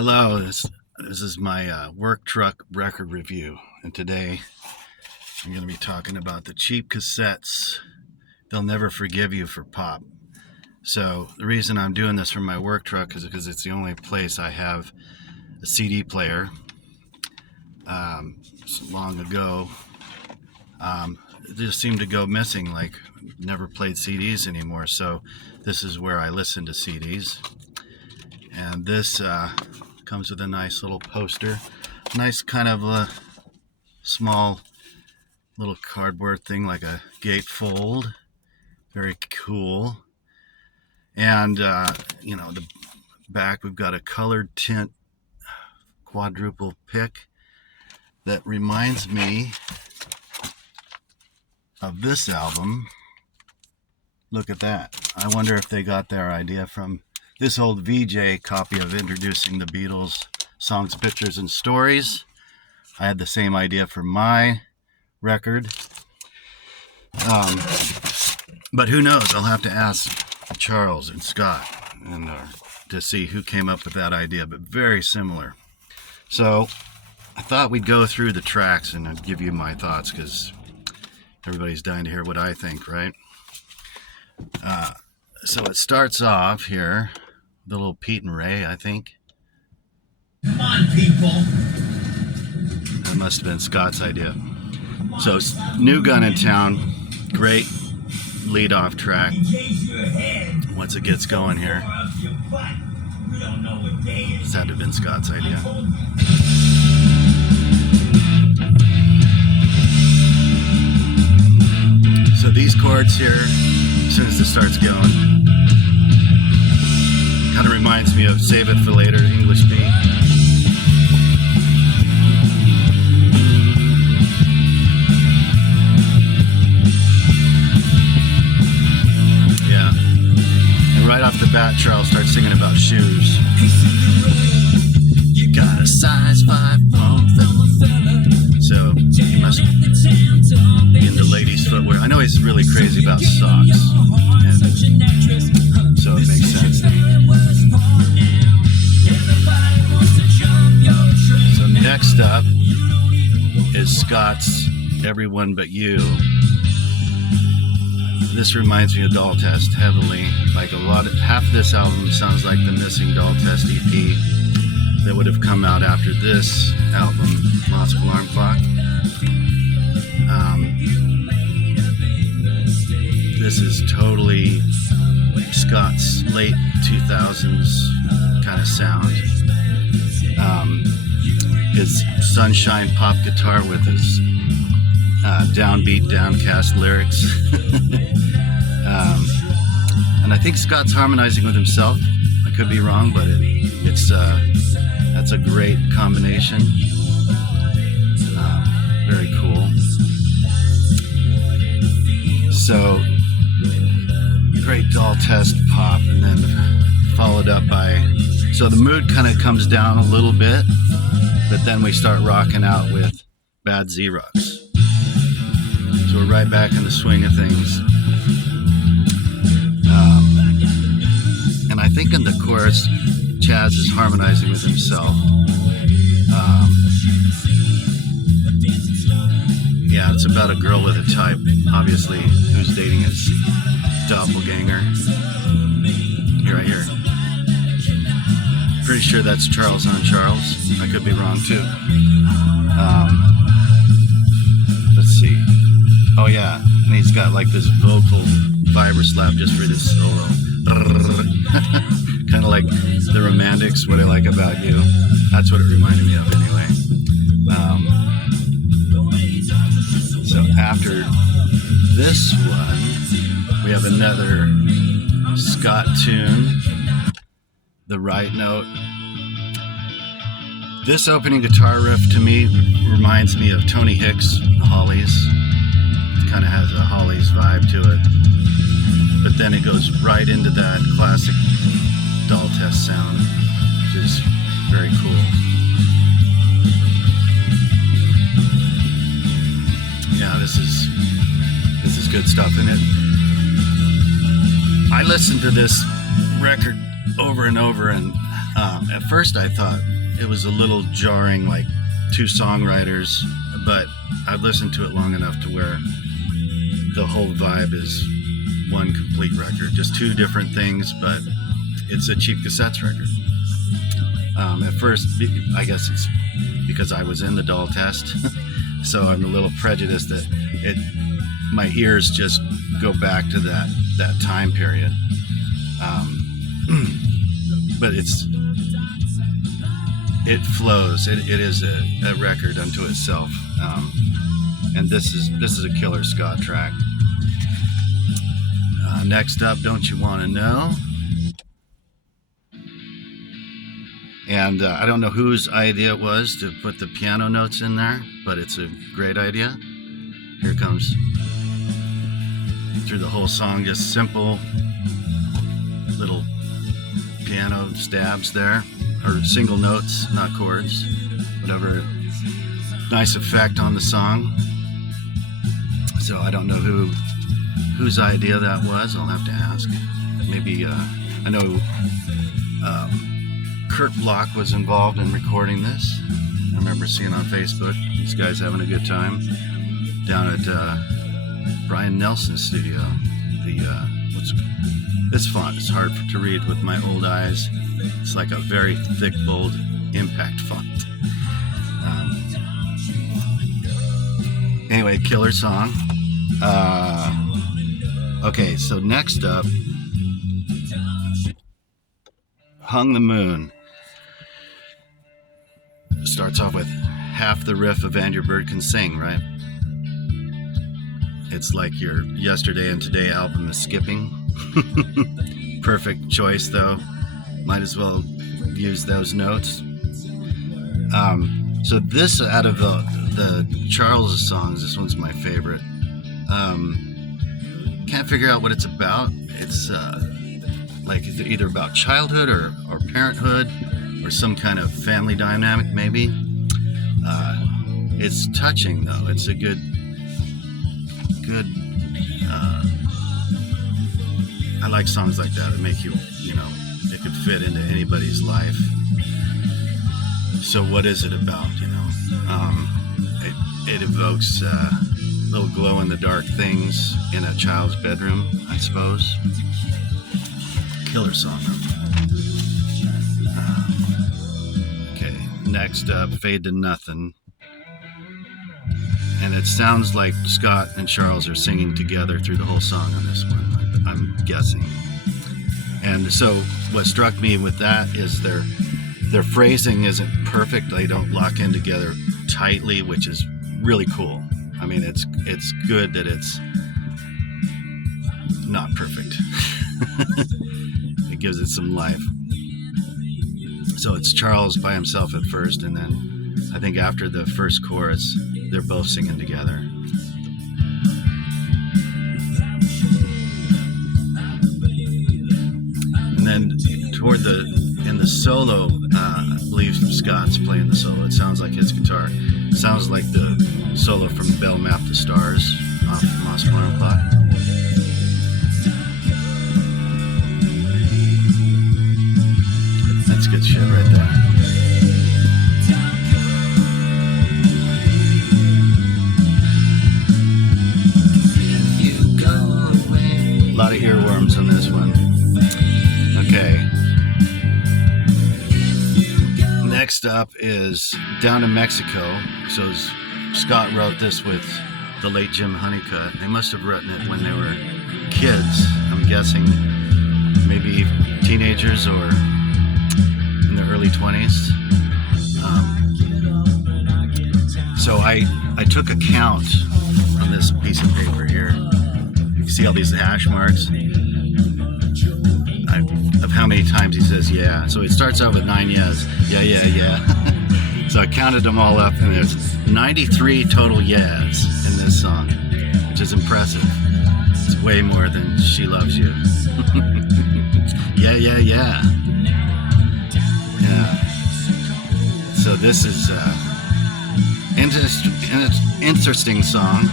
Hello, this is my work truck record review, and today I'm going to be talking about the Cheap Cassettes. They'll never forgive you for pop. So the reason I'm doing this from my work truck is because it's the only place I have a CD player. Long ago, it just seemed to go missing, like never played CDs anymore. So this is where I listen to CDs. And this comes with a nice little poster. Nice kind of a small little cardboard thing like a gatefold. Very cool. And, the back we've got a colored tint quadruple pick that reminds me of this album. Look at that. I wonder if they got their idea from this old VJ copy of Introducing the Beatles, Songs, Pictures, and Stories. I had the same idea for my record. But who knows? I'll have to ask Charles and Scott to see who came up with that idea, but very similar. So I thought we'd go through the tracks and I'd give you my thoughts because everybody's dying to hear what I think, right? So it starts off here, the little Pete and Ray, I think. Come on, people. That must have been Scott's idea. So it's New Gun in Town, great lead-off track. Once it gets going here, this had to have been Scott's idea. So these chords here, as soon as this starts going, kind of reminds me of Save It for Later, English Beat. Yeah. And right off the bat, Charles starts singing about shoes. You got a size 5 pump. So he must be into ladies' footwear. I know he's really crazy about socks. And so it makes sense to me. So next up is Scott's Everyone But You. This reminds me of Doll Test heavily. Like half of this album sounds like the Missing Doll Test EP that would have come out after this album, Mosque Alarm Clock. This is totally Scott's late 2000s kind of sound. His sunshine pop guitar with his downbeat, downcast lyrics. And I think Scott's harmonizing with himself. I could be wrong, but that's a great combination. Very cool. So, great Doll Test pop, and then followed up by, so the mood kind of comes down a little bit, but then we start rocking out with Bad Xerox. So we're right back in the swing of things. And I think in the chorus, Chaz is harmonizing with himself. Yeah, it's about a girl with a type, obviously, who's dating his doppelganger. Right here. Pretty sure that's Charles on Charles. I could be wrong too. Let's see. Oh yeah, and he's got like this vocal vibra slap just for this solo. Kind of like the Romantics, What I Like About You. That's what it reminded me of anyway. So after this one, we have another Scott tune, The Right Note. This opening guitar riff to me reminds me of Tony Hicks, The Hollies. It kind of has a Hollies vibe to it. But then it goes right into that classic Doll Test sound, which is very cool. Yeah, this is good stuff in it. I listened to this record over and over, and At first I thought it was a little jarring, like two songwriters, but I've listened to it long enough to where the whole vibe is one complete record, just two different things, but it's a Cheap Cassettes record. At first, I guess it's because I was in the doll test, so I'm a little prejudiced that my ears just go back to that time period. But it flows. It is a record unto itself, and this is a killer Scott track. Next up, Don't You Want to Know? And I don't know whose idea it was to put the piano notes in there, but it's a great idea. Here it comes. Through the whole song, just simple little piano stabs there, or single notes, not chords, whatever. Nice effect on the song. So I don't know whose idea that was. I'll have to ask. Maybe I know Kurt Block was involved in recording this. I remember seeing on Facebook these guys having a good time down at Brian Nelson's studio. This font is hard to read with my old eyes. It's like a very thick, bold impact font. Anyway, killer song. Okay, so next up, Hung the Moon. Starts off with half the riff a Van Bird can sing, right? It's like your Yesterday and Today album is skipping. Perfect choice, though. Might as well use those notes. So this, out of the Charles' songs, this one's my favorite. Can't figure out what it's about. It's like either about childhood or parenthood or some kind of family dynamic, maybe. It's touching, though. It's a good. I like songs like that make you, it could fit into anybody's life. So what is it about, It evokes little glow-in-the-dark things in a child's bedroom, I suppose. Killer song. Okay, next up, Fade to Nothing. And it sounds like Scott and Charles are singing together through the whole song on this one, I'm guessing. And so what struck me with that is their phrasing isn't perfect. They don't lock in together tightly, which is really cool. I mean, it's good that it's not perfect. It gives it some life. So it's Charles by himself at first, and then I think after the first chorus, they're both singing together. And then in the solo, I believe Scott's playing the solo. It sounds like his guitar. It sounds like the solo from Bell Map to Stars off Moss Farm Clock. That's good shit right there. A lot of earworms on this one. Okay. Next up is Down to Mexico. So Scott wrote this with the late Jim Honeycutt. They must have written it when they were kids, I'm guessing, maybe teenagers or in their early 20s. So I took a count on this piece of paper here. You can see all these hash marks of how many times he says yeah. So he starts out with 9 yeahs. Yeah. So I counted them all up, and there's 93 total yeahs in this song, which is impressive. It's way more than She Loves You. Yeah. So this is interesting song.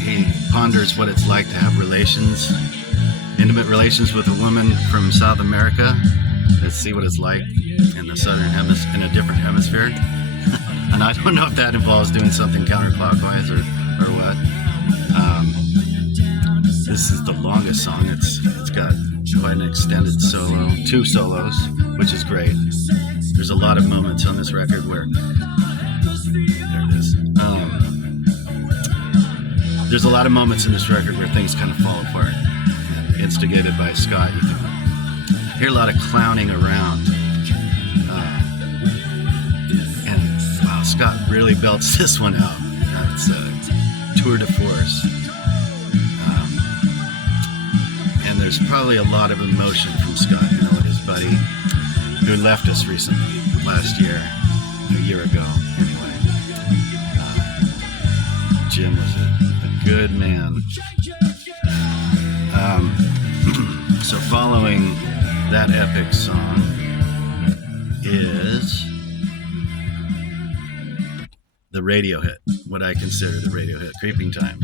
He ponders what it's like to have relations intimate relations with a woman from South America. Let's see what it's like in the southern hemisphere, in a different hemisphere. And I don't know if that involves doing something counterclockwise or what. This is the longest song. It's got quite an extended solo, 2 solos, which is great. There's a lot of moments on this record where there it is. There's a lot of moments in this record where things kind of fall apart. And instigated by Scott, you can hear a lot of clowning around. And wow, Scott really belts this one out. It's a tour de force. And there's probably a lot of emotion from Scott, his buddy who left us recently, last year, a year ago, anyway. Jim was a good man. So following that epic song is the radio hit, what I consider the radio hit, Creeping Time.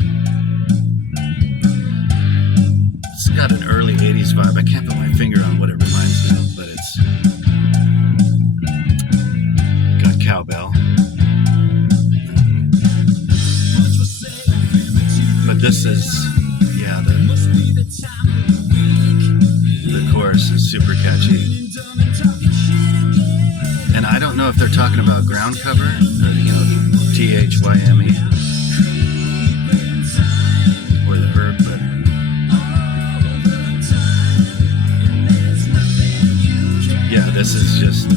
It's got an early 80s vibe. I can't put my finger on what it reminds me of, but it's got cowbell. But this is, yeah, the chorus is super catchy. And I don't know if they're talking about ground cover, THYME, or the herb, but yeah, this is just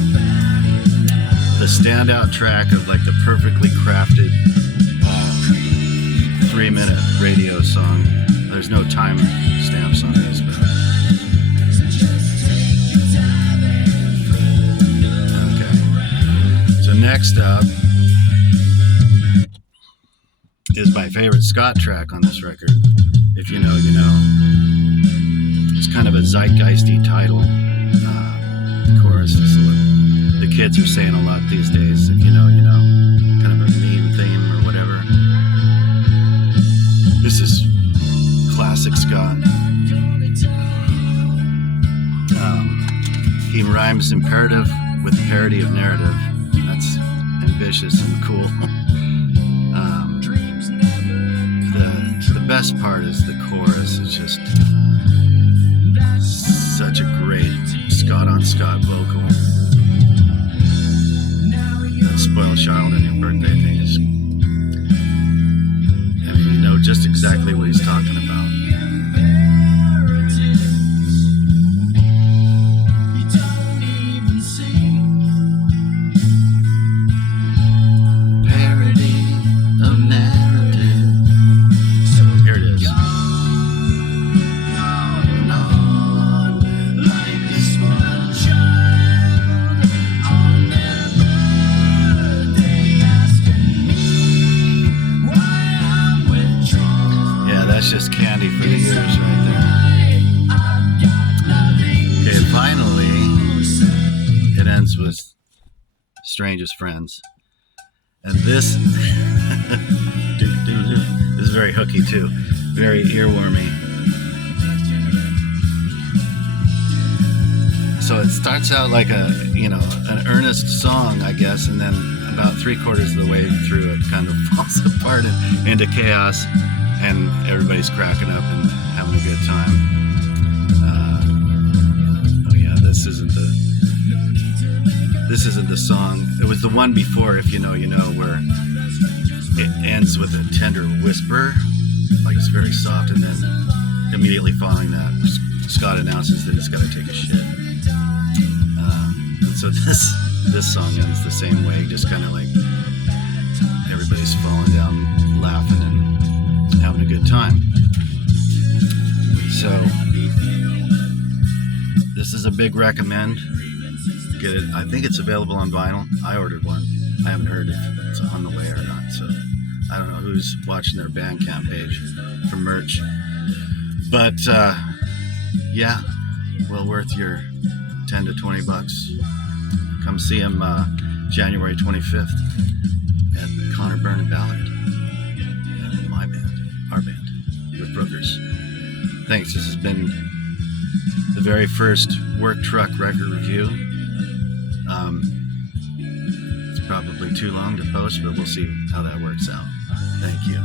the standout track of like the perfectly crafted 3-minute radio song. There's no time stamps on this, but okay. So next up is my favorite Scott track on this record. If you know, you know. It's kind of a zeitgeisty title. Chorus. This is what the kids are saying a lot these days. If you know, you know. Kind of a meme theme or whatever. This is classic Scott. He rhymes imperative with parody of narrative. That's ambitious and cool. The best part is the chorus. It's just such a great Scott on Scott vocal. That spoiled child on your birthday thing is, I mean, you know just exactly what he's talking about. Parody of narrative. Here it is. Just candy for the ears right there. Okay, finally, it ends with Strangest Friends. And this, this is very hooky too, very earwormy. So it starts out like an earnest song, I guess, and then about 3/4 of the way through it kind of falls apart into chaos. And everybody's cracking up and having a good time. Oh yeah, this isn't the song. It was the one before, If You Know, You Know, where it ends with a tender whisper, like it's very soft, and then immediately following that, Scott announces that he's got to take a shit. And so this song ends the same way, just kind of like everybody's falling down, laughing and having a good time. So this is a big recommend. Get it. I think it's available on vinyl. I ordered one. I haven't heard if it's on the way or not, so I don't know who's watching their Bandcamp page for merch. But yeah, well worth your $10 to $20. Come see him January 25th at Connor Byrne and Ballard. Our band with Brookers. Thanks. This has been the very first work truck record review. It's probably too long to post, but we'll see how that works out. Thank you.